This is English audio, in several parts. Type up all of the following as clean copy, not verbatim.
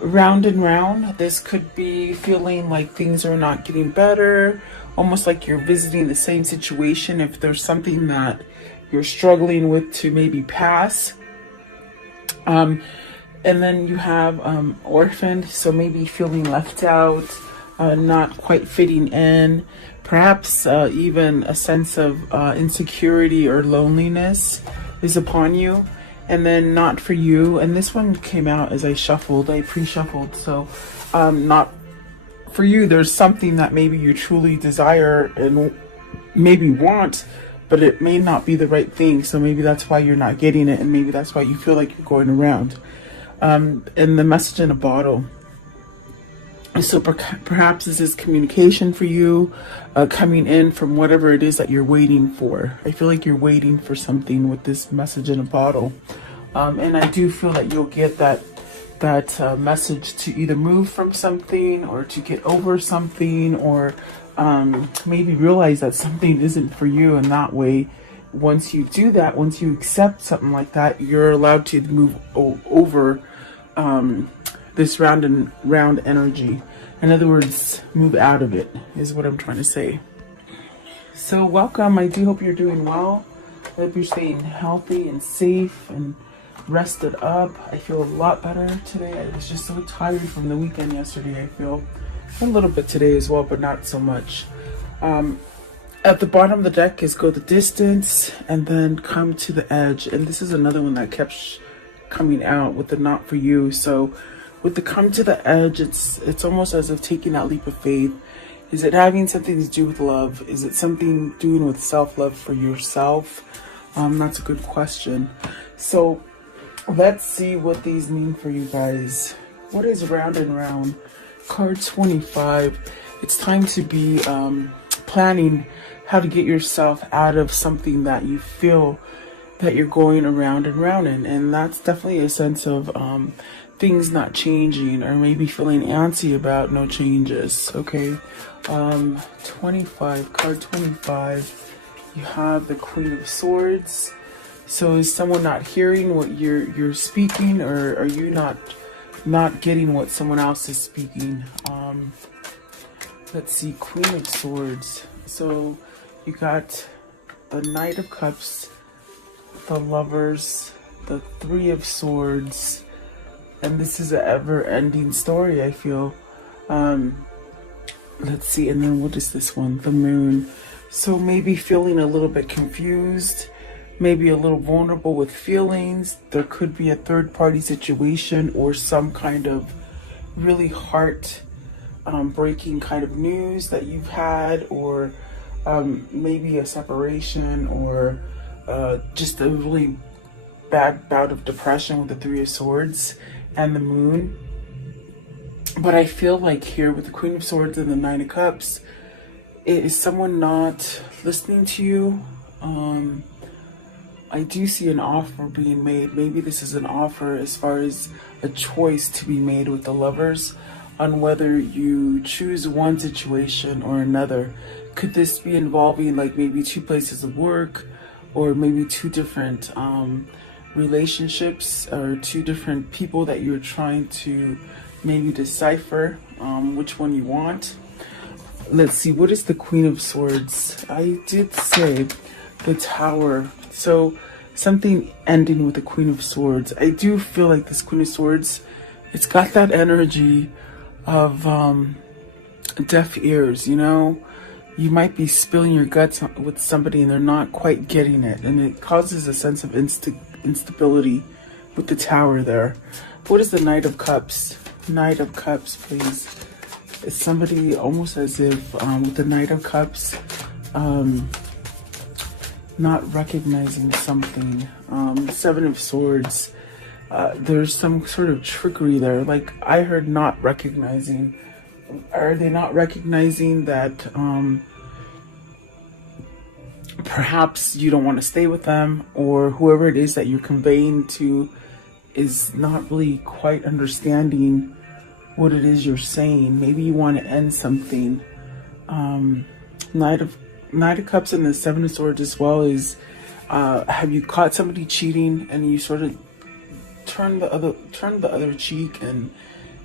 round and round. This could be feeling like things are not getting better, almost like you're visiting the same situation. If there's something that you're struggling with to maybe pass. And then you have orphaned, so maybe feeling left out, not quite fitting in, perhaps even a sense of insecurity or loneliness is upon you. And then not for you. And this one came out as I shuffled, I pre-shuffled. So not for you. There's something that maybe you truly desire and maybe want, but it may not be the right thing. So maybe that's why you're not getting it. And maybe that's why you feel like you're going around. And the message in a bottle. So perhaps this is communication for you, coming in from whatever it is that you're waiting for. I feel like you're waiting for something with this message in a bottle. And I do feel that you'll get that message to either move from something or to get over something, or maybe realize that something isn't for you. And that way, once you do that, once you accept something like that, you're allowed to move over this round and round energy. In other words, move out of it is what I'm trying to say. So welcome. I do hope you're doing well. I hope you're staying healthy and safe and rested up. I feel a lot better today. I was just so tired from the weekend yesterday. I feel a little bit today as well, but not so much. At the bottom of the deck is go the distance and then come to the edge. And this is another one that kept coming out with the not for you. So with the come to the edge, it's almost as if taking that leap of faith. Is it having something to do with love? Is it something doing with self-love for yourself? That's a good question. So let's see what these mean for you guys. What is round and round? Card 25. It's time to be planning how to get yourself out of something that you feel that you're going around and round in. And that's definitely a sense of things not changing, or maybe feeling antsy about no changes. Okay. 25, card 25. You have the Queen of Swords. So is someone not hearing what you're speaking, or are you not getting what someone else is speaking? Let's see, Queen of Swords. So you got the Knight of Cups, the Lovers, the Three of Swords, and this is an ever-ending story, I feel. Let's see, and then what is this one? The Moon. So maybe feeling a little bit confused, maybe a little vulnerable with feelings. There could be a third-party situation or some kind of really heart breaking kind of news that you've had, or maybe a separation, or just a really bad bout of depression with the Three of Swords and the Moon. But I feel like here with the Queen of Swords and the Nine of Cups, is someone not listening to you? I do see an offer being made. Maybe this is an offer as far as a choice to be made with the Lovers on whether you choose one situation or another. Could this be involving like maybe two places of work, or maybe two different relationships, or two different people that you're trying to maybe decipher which one you want? Let's see, what is the Queen of Swords? I did say the Tower. So something ending with the Queen of Swords. I do feel like this Queen of Swords, it's got that energy of deaf ears, you know? You might be spilling your guts with somebody and they're not quite getting it. And it causes a sense of instability with the Tower there. What is the Knight of Cups? Knight of Cups, please. It's somebody almost as if with the Knight of Cups, not recognizing something. Seven of Swords. There's some sort of trickery there. Like I heard not recognizing. Are they not recognizing that perhaps you don't want to stay with them, or whoever it is that you're conveying to is not really quite understanding what it is you're saying? Maybe you want to end something. Knight of Cups and the Seven of Swords as well is, have you caught somebody cheating and you sort of turn the other cheek, and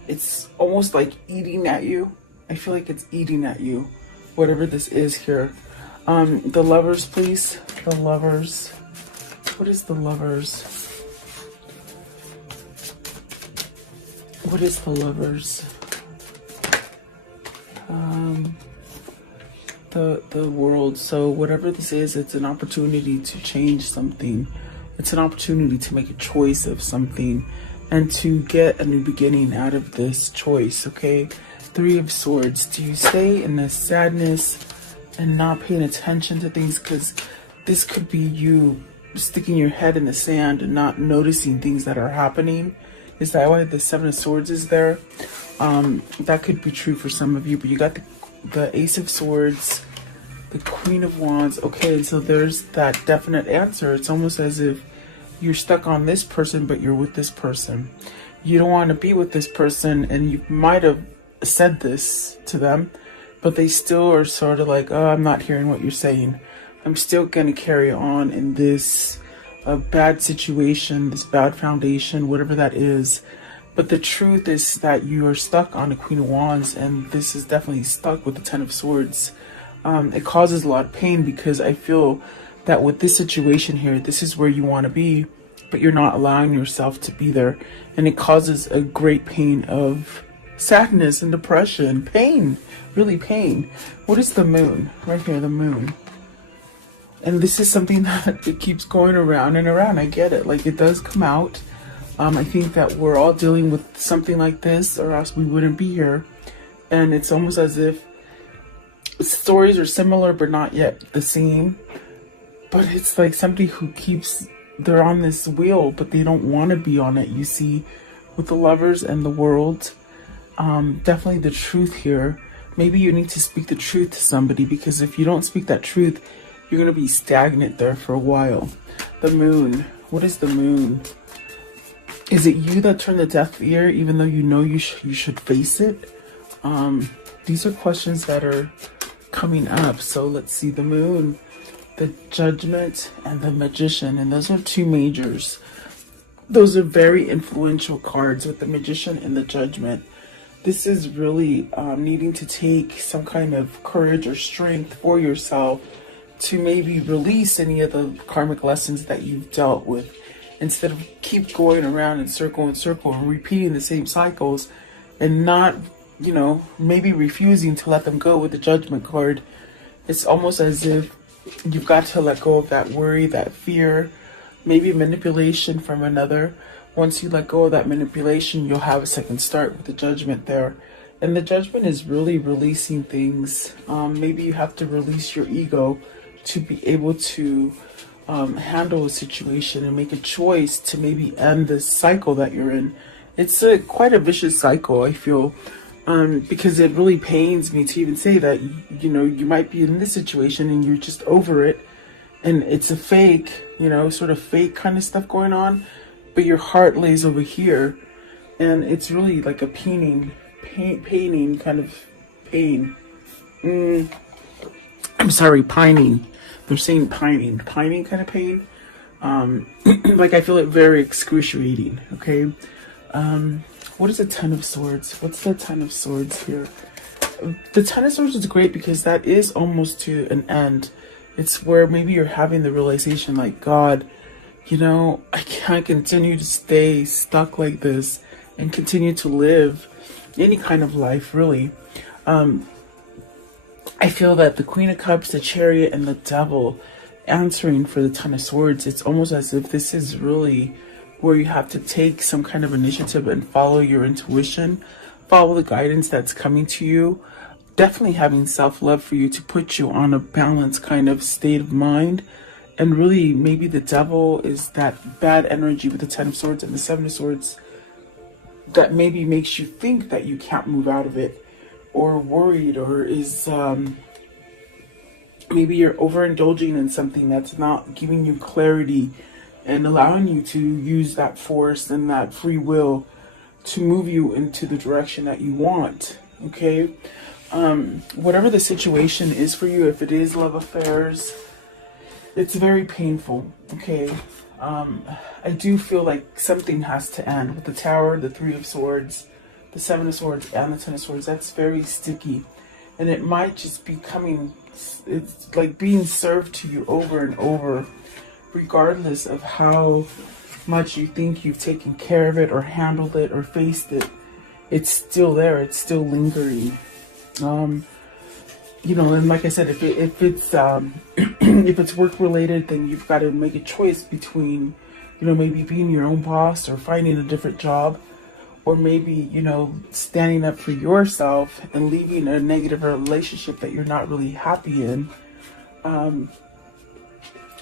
It's almost like eating at you. I feel like it's eating at you, whatever this is here. The Lovers, please. The Lovers. What is the Lovers? What is the Lovers? The World. So whatever this is, it's an opportunity to change something. It's an opportunity to make a choice of something and to get a new beginning out of this choice, okay? Three of Swords. Do you stay in this sadness and not paying attention to things? Because this could be you sticking your head in the sand and not noticing things that are happening. Is that why the Seven of Swords is there? That could be true for some of you, but you got the Ace of Swords, the Queen of Wands. Okay, and so there's that definite answer. It's almost as if you're stuck on this person, but you're with this person. You don't want to be with this person, and you might have said this to them, but they still are sort of like, oh, I'm not hearing what you're saying. I'm still going to carry on in this bad situation, this bad foundation, whatever that is. But the truth is that you are stuck on the Queen of Wands, and this is definitely stuck with the Ten of Swords. It causes a lot of pain because I feel that with this situation here, this is where you want to be, but you're not allowing yourself to be there. And it causes a great pain of sadness and depression, pain, really pain. What is the Moon? Right here, the Moon. And this is something that it keeps going around and around. I get it. Like, it does come out. I think that we're all dealing with something like this, or else we wouldn't be here. And it's almost as if stories are similar, but not yet the same. But it's like somebody who keeps, they're on this wheel, but they don't want to be on it. You see, with the Lovers and the World, definitely the truth here. Maybe you need to speak the truth to somebody, because if you don't speak that truth, you're going to be stagnant there for a while. The Moon. What is the Moon? Is it you that turned the deaf ear, even though you know you should face it? These are questions that are coming up. So let's see, the Moon, the Judgment, and the Magician. And those are two majors. Those are very influential cards with the Magician and the Judgment. This is really needing to take some kind of courage or strength for yourself to maybe release any of the karmic lessons that you've dealt with, instead of keep going around in circle and repeating the same cycles and not, you know, maybe refusing to let them go with the Judgment card. It's almost as if you've got to let go of that worry, that fear, maybe manipulation from another. Once you let go of that manipulation, you'll have a second start with the Judgment there. And the Judgment is really releasing things. Maybe you have to release your ego to be able to handle a situation and make a choice to maybe end this cycle that you're in. It's quite a vicious cycle, I feel, because it really pains me to even say that, you know, you might be in this situation and you're just over it, and it's a fake, you know, sort of fake kind of stuff going on, but your heart lays over here, and it's really like a paining kind of pain. I'm sorry, pining. They're saying pining kind of pain. Like, I feel it very excruciating, okay? What is the Ten of Swords? What's the Ten of Swords here? The Ten of Swords is great because that is almost to an end. It's where maybe you're having the realization, like, God, you know, I can't continue to stay stuck like this and continue to live any kind of life, really. I feel that the Queen of Cups, the Chariot, and the Devil answering for the Ten of Swords, it's almost as if this is really where you have to take some kind of initiative and follow your intuition, follow the guidance that's coming to you. Definitely having self-love for you to put you on a balanced kind of state of mind. And really, maybe the Devil is that bad energy with the Ten of Swords and the Seven of Swords that maybe makes you think that you can't move out of it, or worried, or is maybe you're overindulging in something that's not giving you clarity and allowing you to use that force and that free will to move you into the direction that you want, okay? Whatever the situation is for you, if it is love affairs, it's very painful, okay? I do feel like something has to end with the Tower, the Three of Swords, the Seven of Swords and the Ten of Swords, that's very sticky. And it might just be it's like being served to you over and over, regardless of how much you think you've taken care of it or handled it or faced it. It's still there. It's still lingering. You know, and like I said, if it's if it's work related, then you've got to make a choice between, you know, maybe being your own boss or finding a different job, or maybe, you know, standing up for yourself and leaving a negative relationship that you're not really happy in.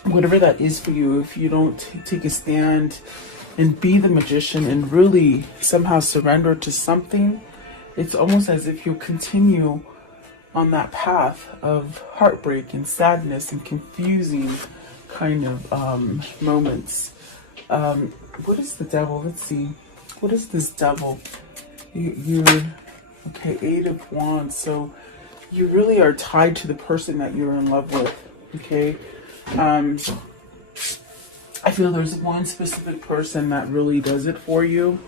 Whatever that is for you, if you don't take a stand and be the magician and really somehow surrender to something, it's almost as if you continue on that path of heartbreak and sadness and confusing kind of moments. What is the Devil? Let's see. What is this Devil? You're okay, Eight of Wands. So you really are tied to the person that you're in love with. Okay. I feel there's one specific person that really does it for you.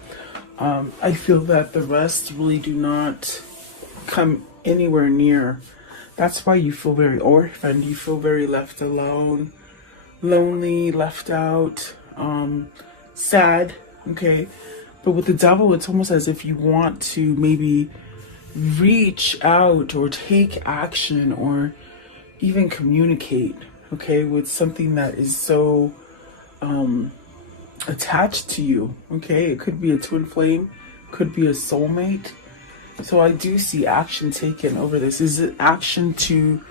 I feel that the rest really do not come anywhere near. That's why you feel very orphaned. You feel very left alone, lonely, left out, sad. Okay. But with the Devil, it's almost as if you want to maybe reach out or take action or even communicate, okay, with something that is so attached to you, okay? It could be a twin flame, could be a soulmate. So I do see action taken over this. Is it action to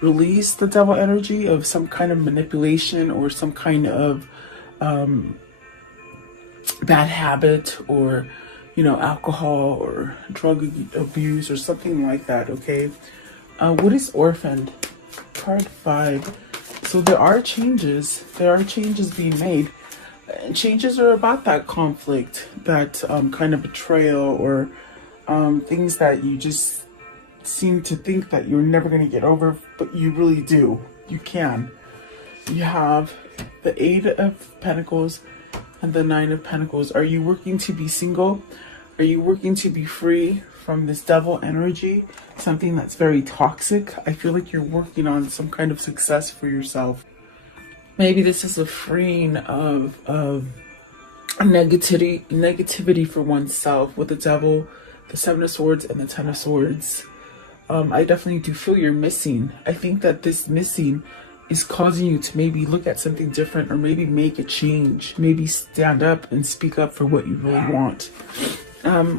release the Devil energy of some kind of manipulation or some kind of bad habit, or, you know, alcohol or drug abuse or something like that, okay? What is orphaned? Card 5. So there are changes. There are changes being made. And changes are about that conflict, that kind of betrayal, or things that you just seem to think that you're never going to get over, but you really do. You can. You have the Eight of Pentacles and the Nine of Pentacles. Are you working to be single? Are you working to be free from this Devil energy? Something that's very toxic. I feel like you're working on some kind of success for yourself. Maybe this is a freeing of negativity for oneself with the Devil, the Seven of Swords, and the Ten of Swords. I definitely do feel you're missing. I think that this missing is causing you to maybe look at something different, or maybe make a change. Maybe stand up and speak up for what you really want.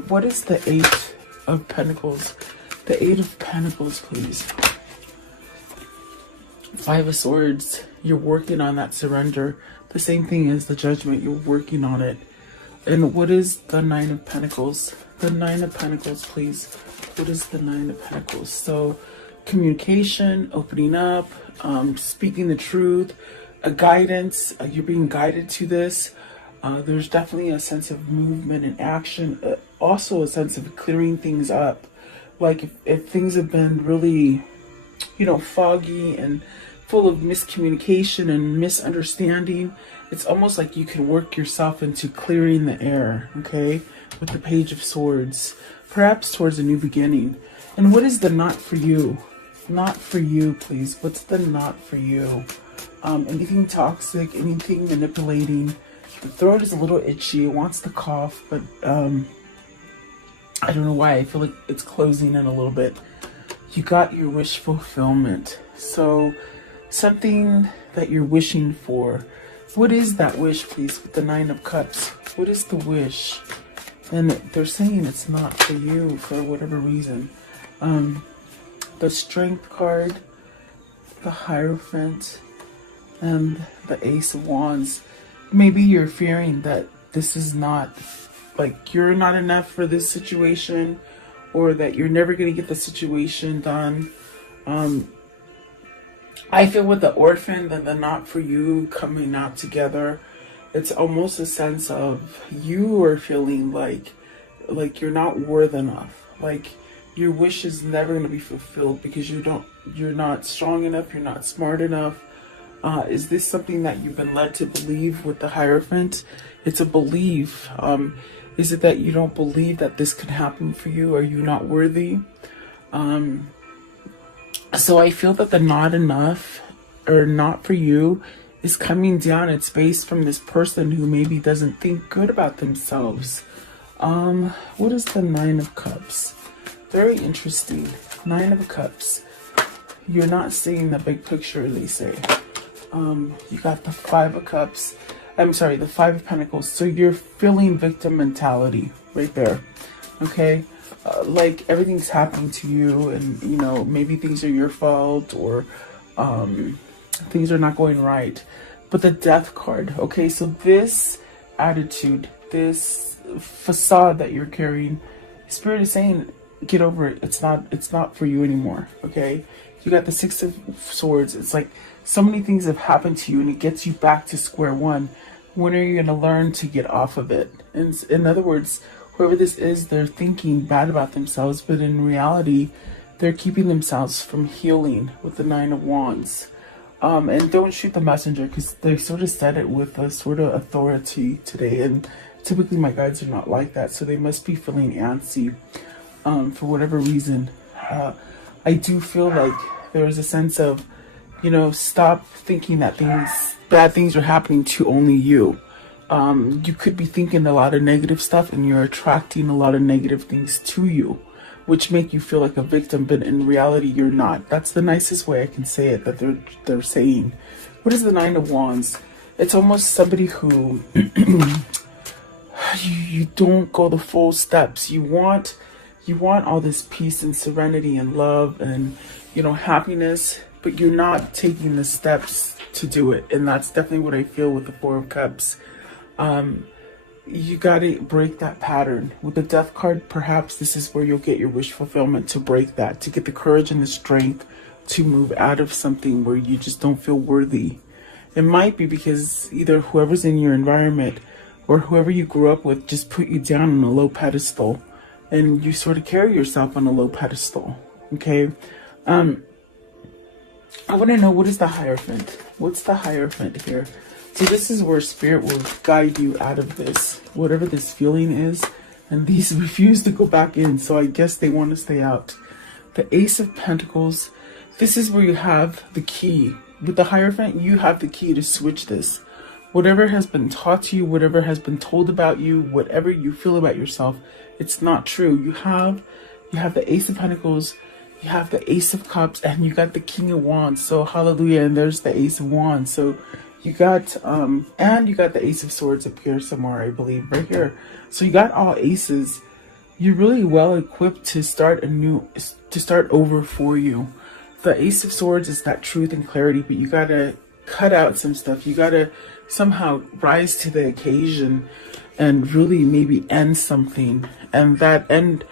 What is the Eight of Pentacles? The Eight of Pentacles, please. Five of Swords. You're working on that surrender. The same thing as the Judgment. You're working on it. And what is the Nine of Pentacles? The Nine of Pentacles, please. What is the Nine of Pentacles? So, communication, opening up, speaking the truth, a guidance. You're being guided to this. There's definitely a sense of movement and action. Also a sense of clearing things up. Like if things have been really, you know, foggy and full of miscommunication and misunderstanding, it's almost like you can work yourself into clearing the air, okay? With the Page of Swords, perhaps towards a new beginning. And what is the not for you? Not for you, please. What's the not for you? Anything toxic, anything manipulating. The throat is a little itchy. It wants to cough, but I don't know why. I feel like it's closing in a little bit. You got your wish fulfillment. So something that you're wishing for. What is that wish, please, with the Nine of Cups? What is the wish? And they're saying it's not for you for whatever reason. The Strength card, the Hierophant, and the Ace of Wands. Maybe you're fearing that this is not, like, you're not enough for this situation, or that you're never going to get the situation done. I feel with the Orphan and the not for you coming out together, it's almost a sense of you are feeling like you're not worth enough. Like your wish is never going to be fulfilled because you're not strong enough, you're not smart enough. Is this something that you've been led to believe with the Hierophant? It's a belief. Is it that you don't believe that this could happen for you? Are you not worthy? So I feel that the not enough or not for you is coming down. It's based from this person who maybe doesn't think good about themselves. What is the Nine of Cups? Very interesting. Nine of Cups. You're not seeing the big picture, they say. You got the Five of Cups. I'm sorry, the Five of Pentacles. So you're feeling victim mentality right there. Okay? Like everything's happening to you, and you know, maybe things are your fault, or things are not going right. But the Death card. Okay, so this attitude, this facade that you're carrying, Spirit is saying, get over it. It's not for you anymore. Okay? You got the Six of Swords. It's like so many things have happened to you, and it gets you back to square one. When are you going to learn to get off of it? And in other words, whoever this is, they're thinking bad about themselves, but in reality, they're keeping themselves from healing with the Nine of Wands. And don't shoot the messenger, because they sort of said it with a sort of authority today. And typically my guides are not like that, so they must be feeling antsy for whatever reason. I do feel like there is a sense of, you know, stop thinking that bad things are happening to only you. You could be thinking a lot of negative stuff, and you're attracting a lot of negative things to you, which make you feel like a victim, but in reality you're not. That's the nicest way I can say it, that they're saying. What is the Nine of Wands? It's almost somebody who you don't go the full steps. You want all this peace and serenity and love and, you know, happiness, but you're not taking the steps to do it. And that's definitely what I feel with the Four of Cups. You gotta break that pattern. With the Death card, perhaps this is where you'll get your wish fulfillment, to break that, to get the courage and the strength to move out of something where you just don't feel worthy. It might be because either whoever's in your environment or whoever you grew up with just put you down on a low pedestal, and you sort of carry yourself on a low pedestal. Okay? I want to know, what is the Hierophant? What's the Hierophant here? See, this is where Spirit will guide you out of this, whatever this feeling is. And these refuse to go back in, so I guess they want to stay out. The Ace of Pentacles. This is where you have the key. With the Hierophant, you have the key to switch this. Whatever has been taught to you, whatever has been told about you, whatever you feel about yourself, it's not true. You have the Ace of Pentacles, you have the Ace of Cups, and you got the King of Wands. So hallelujah, and there's the Ace of Wands. So you got and you got the Ace of Swords up here somewhere, I believe, right here. So you got all aces. You're really well equipped to start over for you. The Ace of Swords is that truth and clarity, but you gotta cut out some stuff. You gotta somehow rise to the occasion and really maybe end something, and that end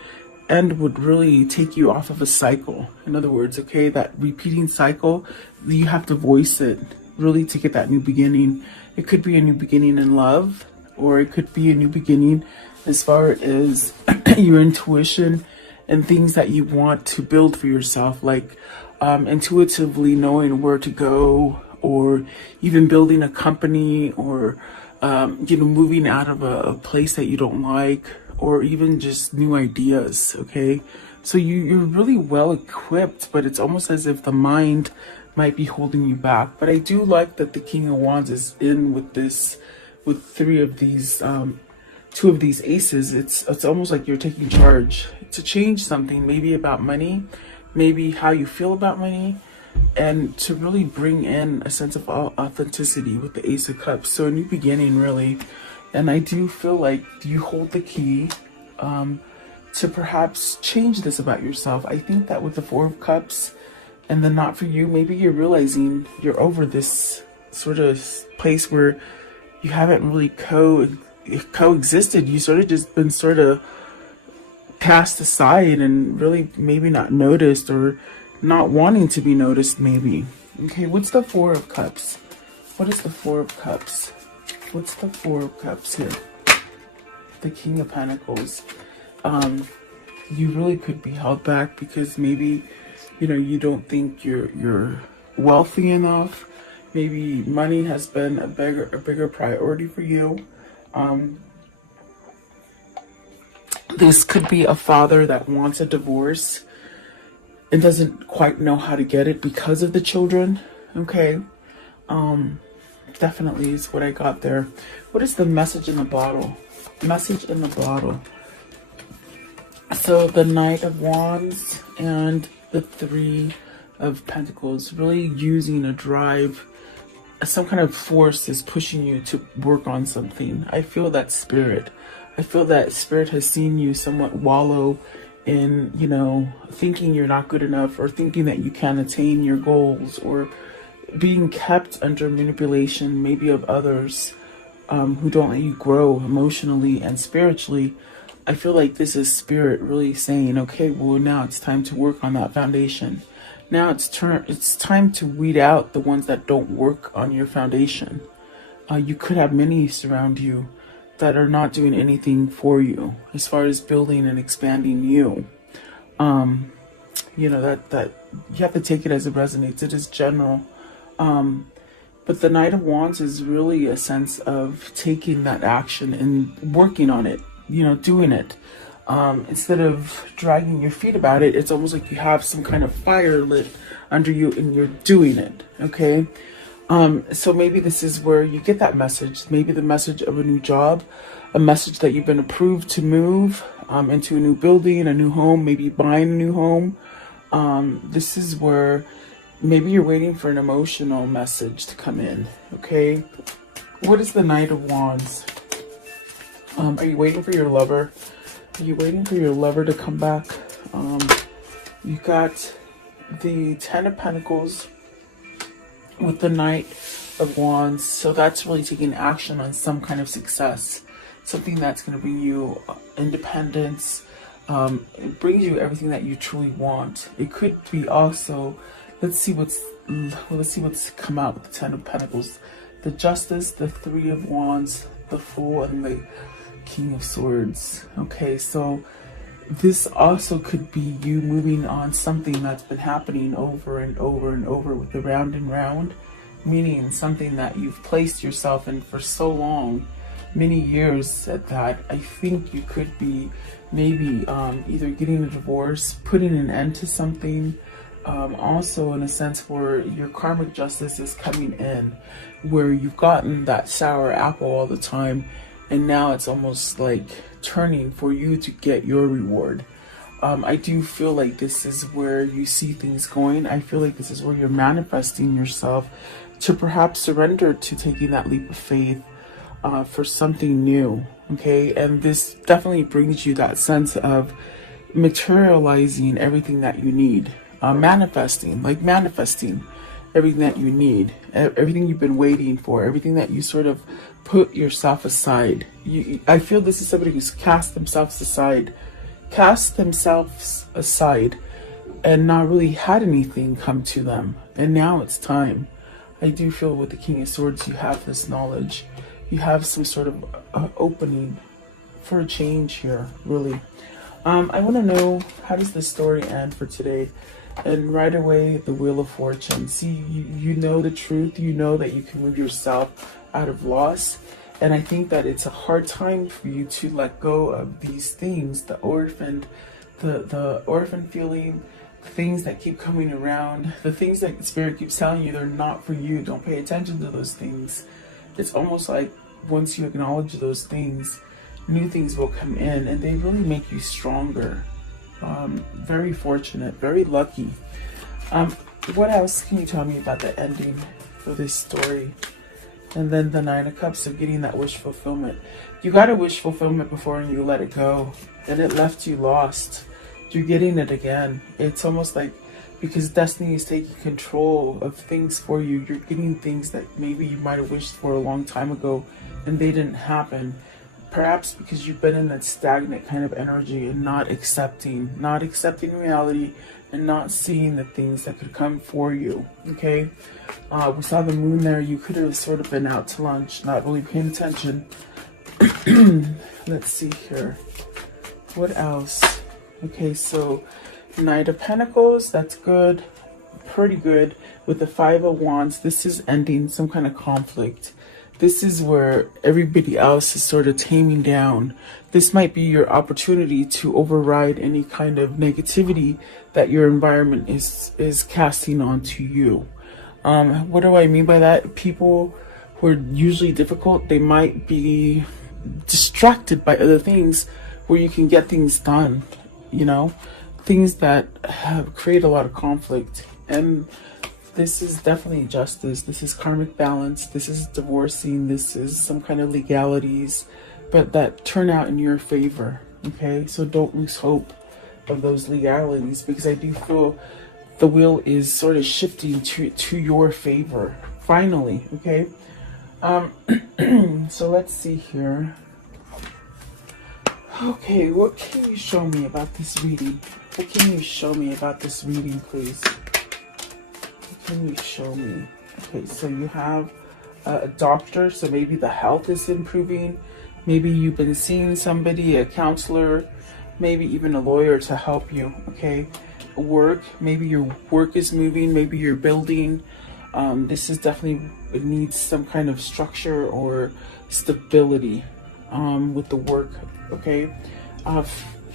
would really take you off of a cycle. In other words, okay, that repeating cycle, you have to voice it really to get that new beginning. It could be a new beginning in love, or it could be a new beginning as far as your intuition and things that you want to build for yourself, like intuitively knowing where to go, or even building a company, or you know, moving out of a place that you don't like, or even just new ideas. Okay, so you're really well equipped, but it's almost as if the mind might be holding you back. But I do like that the King of Wands is in with this, with three of these, two of these aces. It's almost like you're taking charge to change something, maybe about money, maybe how you feel about money, and to really bring in a sense of authenticity with the Ace of Cups. So a new beginning, really. And I do feel like you hold the key to perhaps change this about yourself. I think that with the Four of Cups and the not for you, maybe you're realizing you're over this sort of place where you haven't really coexisted. You sort of just been sort of cast aside and really maybe not noticed, or not wanting to be noticed maybe. Okay, what's the Four of Cups? What is the Four of Cups? What's the Four of Cups here? The King of Pentacles. You really could be held back because maybe, you know, you don't think you're wealthy enough. Maybe money has been a bigger priority for you. This could be a father that wants a divorce and doesn't quite know how to get it because of the children. Okay. Definitely is what I got there. What is the message in the bottle? Message in the bottle. So the Knight of Wands and the Three of Pentacles, really using a drive, some kind of force is pushing you to work on something. I feel that spirit. I feel that spirit has seen you somewhat wallow in, you know, thinking you're not good enough, or thinking that you can't attain your goals, or being kept under manipulation, maybe of others who don't let you grow emotionally and spiritually. I feel like this is spirit really saying, okay, well, now it's time to work on that foundation. Now it's time to weed out the ones that don't work on your foundation. You could have many surround you that are not doing anything for you as far as building and expanding you. You know, that you have to take it as it resonates. It is general. But the Knight of Wands is really a sense of taking that action and working on it, you know, doing it. Instead of dragging your feet about it, it's almost like you have some kind of fire lit under you and you're doing it, okay? So maybe this is where you get that message, maybe the message of a new job, a message that you've been approved to move into a new building, a new home, maybe buying a new home. This is where maybe you're waiting for an emotional message to come in, okay? What is the Knight of Wands? Are you waiting for your lover? Are you waiting for your lover to come back? You got the Ten of Pentacles with the Knight of Wands. So that's really taking action on some kind of success. Something that's going to bring you independence. It brings you everything that you truly want. It could be also, let's see what's come out with the Ten of Pentacles. The Justice, the Three of Wands, the Fool, and the King of Swords. Okay, so this also could be you moving on something that's been happening over and over and over with the round and round, meaning something that you've placed yourself in for so long, many years at that. I think you could be maybe either getting a divorce, putting an end to something, also in a sense where your karmic justice is coming in, where you've gotten that sour apple all the time, and now it's almost like turning for you to get your reward. I do feel like this is where you see things going. I feel like this is where you're manifesting yourself to perhaps surrender to taking that leap of faith for something new, okay? And this definitely brings you that sense of materializing everything that you need. Manifesting everything that you need, everything you've been waiting for, everything that you sort of put yourself aside. I feel this is somebody who's cast themselves aside and not really had anything come to them, and now it's time. I do feel with the King of Swords you have this knowledge, you have some sort of opening for a change here, really. I want to know, how does the story end for today? And right away, the Wheel of Fortune. See, you know the truth. You know that you can move yourself out of loss. And I think that it's a hard time for you to let go of these things, the orphan feeling, things that keep coming around, the things that Spirit keeps telling you they're not for you. Don't pay attention to those things. It's almost like once you acknowledge those things, new things will come in and they really make you stronger. Very fortunate, very lucky. What else can you tell me about the ending for this story? And then the Nine of Cups, so getting that wish fulfillment. You got a wish fulfillment before and you let it go. And it left you lost. You're getting it again. It's almost like, because destiny is taking control of things for you, you're getting things that maybe you might have wished for a long time ago and they didn't happen. Perhaps because you've been in that stagnant kind of energy and not accepting reality and not seeing the things that could come for you, okay? We saw the moon there. You could have sort of been out to lunch, not really paying attention. Let's see here. What else? Okay, so Knight of Pentacles, that's good. pretty good with the Five of Wands. This is ending some kind of conflict. This is where everybody else is sort of taming down. This might be your opportunity to override any kind of negativity that your environment is casting onto you. What do I mean by that? People who are usually difficult, they might be distracted by other things where you can get things done, you know, things that create a lot of conflict. And this is definitely justice. This is karmic balance. This is divorcing. This is some kind of legalities, but that turn out in your favor. Okay, so don't lose hope of those legalities, because I do feel the wheel is sort of shifting to your favor finally. Okay, so let's see here. Okay, what can you show me about this reading? What can you show me about this reading, please? What can you show me? Okay, so you have a doctor, so maybe the health is improving. Maybe you've been seeing somebody, a counselor, maybe even a lawyer to help you. Okay, work, maybe your work is moving, maybe you're building. This is definitely, it needs some kind of structure or stability with the work. Okay,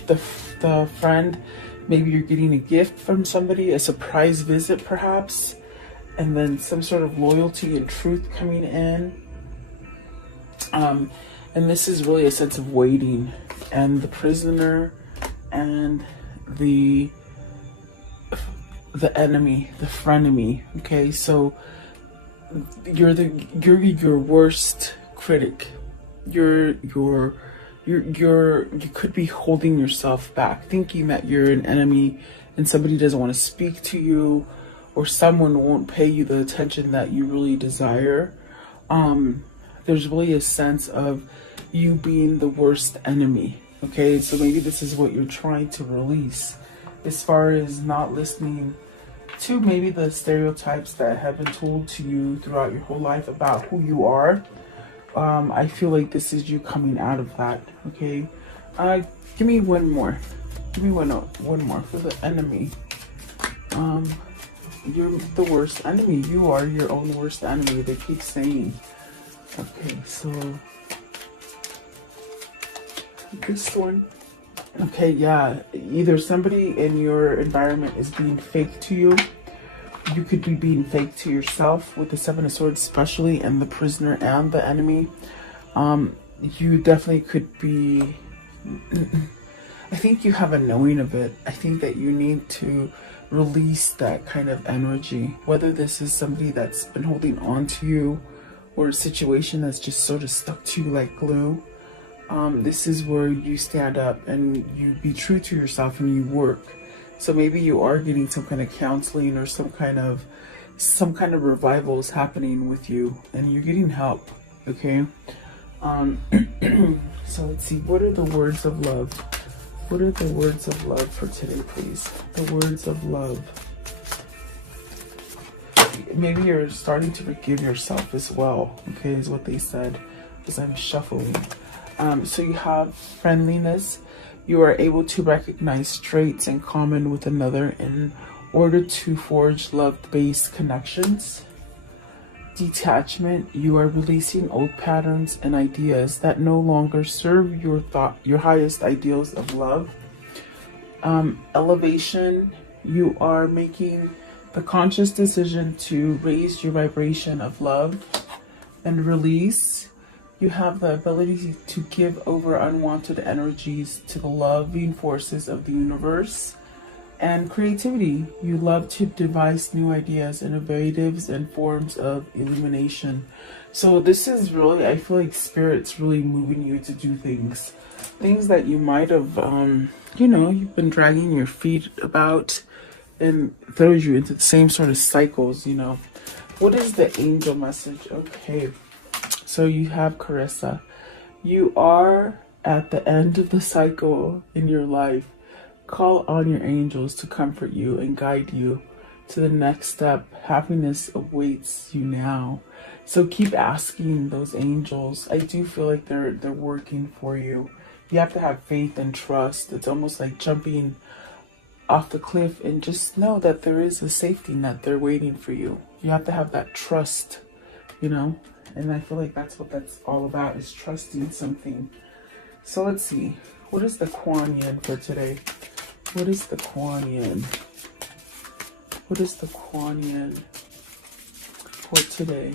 the friend, maybe you're getting a gift from somebody, a surprise visit perhaps, and then some sort of loyalty and truth coming in. And this is really a sense of waiting, and the prisoner and the enemy, the frenemy. Okay, so you're your worst critic. You could be holding yourself back, thinking that you're an enemy and somebody doesn't want to speak to you, or someone won't pay you the attention that you really desire. There's really a sense of you being the worst enemy. Okay, so maybe this is what you're trying to release, as far as not listening to maybe the stereotypes that have been told to you throughout your whole life about who you are. I feel like this is you coming out of that. Okay, give me one more. Give me one more for the enemy. You're the worst enemy. You are your own worst enemy. They keep saying. Okay, so this one. Okay, yeah. Either somebody in your environment is being fake to you. You could be being fake to yourself with the Seven of Swords especially, and the prisoner and the enemy. You definitely could be... I think you have a knowing of it. I think that you need to release that kind of energy. Whether this is somebody that's been holding on to you, or a situation that's just sort of stuck to you like glue. This is where you stand up and you be true to yourself and you work. So maybe you are getting some kind of counseling, or some kind of revival is happening with you, and you're getting help. Okay. So let's see. What are the words of love? What are the words of love for today, please? The words of love. Maybe you're starting to forgive yourself as well. Okay, is what they said as I'm shuffling. So you have friendliness. You are able to recognize traits in common with another in order to forge love-based connections. Detachment. You are releasing old patterns and ideas that no longer serve your highest ideals of love. Elevation. You are making the conscious decision to raise your vibration of love. And release. You have the ability to give over unwanted energies to the loving forces of the universe. And creativity. You love to devise new ideas, innovatives, and forms of illumination. So this is really, I feel like Spirit's really moving you to do things. Things that you might have, you've been dragging your feet about, and throws you into the same sort of cycles, What is the angel message? Okay. So you have Carissa. You are at the end of the cycle in your life. Call on your angels to comfort you and guide you to the next step. Happiness awaits you now. So keep asking those angels. I do feel like they're working for you. You have to have faith and trust. It's almost like jumping off the cliff, and just know that there is a safety net there waiting for you. You have to have that trust, you know, and I feel like that's what that's all about, is trusting something. So let's see, what is the Kuan Yin for today? What is the Kuan Yin? What is the Kuan Yin for today?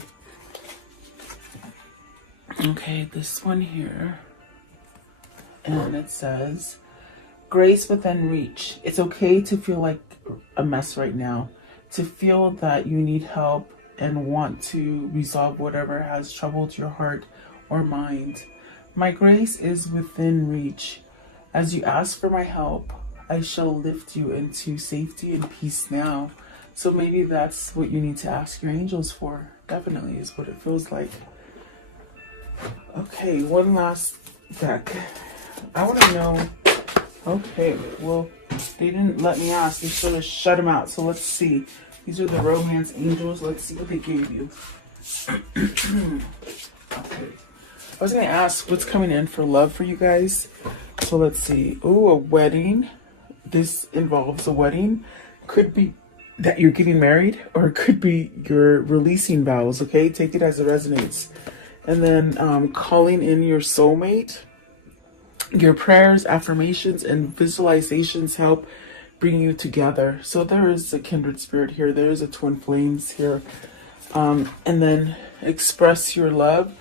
Okay, this one here, and it says, grace within reach. It's okay to feel like a mess right now, to feel that you need help and want to resolve whatever has troubled your heart or mind. My grace is within reach. As you ask for my help, I shall lift you into safety and peace now. So maybe that's what you need to ask your angels for. Definitely is what it feels like. Okay, one last deck. I want to know. Okay, well, they didn't let me ask. They sort of shut them out. So let's see. These are the romance angels. Let's see what they gave you. Okay. I was going to ask what's coming in for love for you guys. So let's see. Oh, a wedding. This involves a wedding. Could be that you're getting married, or it could be you're releasing vows. Okay, take it as it resonates. And then calling in your soulmate. Your prayers, affirmations, and visualizations help bring you together. So there is a kindred spirit here. There is a twin flames here. And then express your love.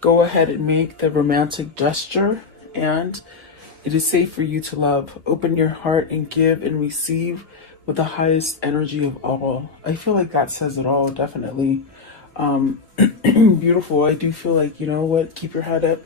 Go ahead and make the romantic gesture. And it is safe for you to love. Open your heart and give and receive with the highest energy of all. I feel like that says it all, definitely. Beautiful. I do feel like, you know what, keep your head up.